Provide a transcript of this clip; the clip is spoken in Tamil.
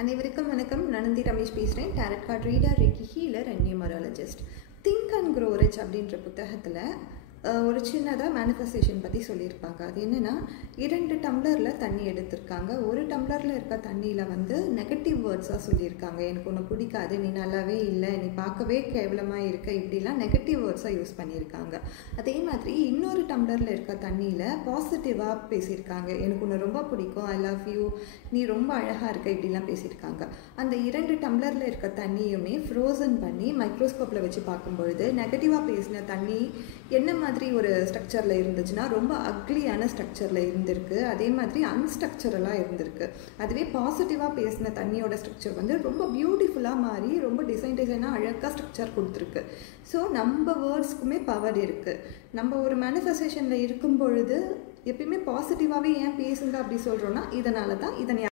அனைவருக்கும் வணக்கம். நனந்தி ரமேஷ் பேசுகிறேன். Tarot card reader, reiki healer and numerologist. Think and grow rich அப்படின்ற புத்தகத்தில் ஒரு சின்னதாக மேனிஃபெஸ்டேஷன் பற்றி சொல்லியிருப்பாங்க. அது என்னென்னா, 2 டம்ளரில் தண்ணி எடுத்திருக்காங்க. ஒரு டம்ளரில் இருக்க தண்ணியில் நெகட்டிவ் வேர்ட்ஸாக சொல்லியிருக்காங்க. எனக்கு ஒன்று பிடிக்காது, நீ நல்லாவே இல்லை, நீ பார்க்கவே கேவலமாக இருக்க, இப்படிலாம் நெகட்டிவ் வேர்ட்ஸாக யூஸ் பண்ணியிருக்காங்க. அதே மாதிரி இன்னொரு டம்ளரில் இருக்க தண்ணியில் பாசிட்டிவாக பேசியிருக்காங்க. எனக்கு ஒன்று ரொம்ப பிடிக்கும், ஐ லவ் யூ, நீ ரொம்ப அழகாக இருக்க, இப்படிலாம் பேசியிருக்காங்க. அந்த 2 டம்ளரில் இருக்க தண்ணியுமே ஃப்ரோசன் பண்ணி மைக்ரோஸ்கோப்பில் வச்சு பார்க்கும்பொழுது நெகட்டிவாக பேசின தண்ணி என்ன மாதிரி ஒரு ஸ்ட்ரக்சரில் இருந்துச்சுன்னா ரொம்ப அக்லியான ஸ்ட்ரக்சரில் இருந்திருக்கு. அதே மாதிரி அன்ஸ்ட்ரக்சரலாக இருந்திருக்கு. அதுவே பாசிட்டிவாக பேசின தண்ணியோட ஸ்ட்ரக்சர் ரொம்ப பியூட்டிஃபுல்லாக மாறி ரொம்ப டிசைனாக அழகாக ஸ்ட்ரக்சர் கொடுத்துருக்கு. ஸோ நம்ம வேர்ட்ஸ்க்குமே பவர் இருக்குது. நம்ம ஒரு மேனிஃபெஸ்டேஷனில் இருக்கும் பொழுது எப்பயுமே பாசிட்டிவாகவே ஏன் பேசுங்க அப்படி சொல்கிறோன்னா இதனால தான். இதனை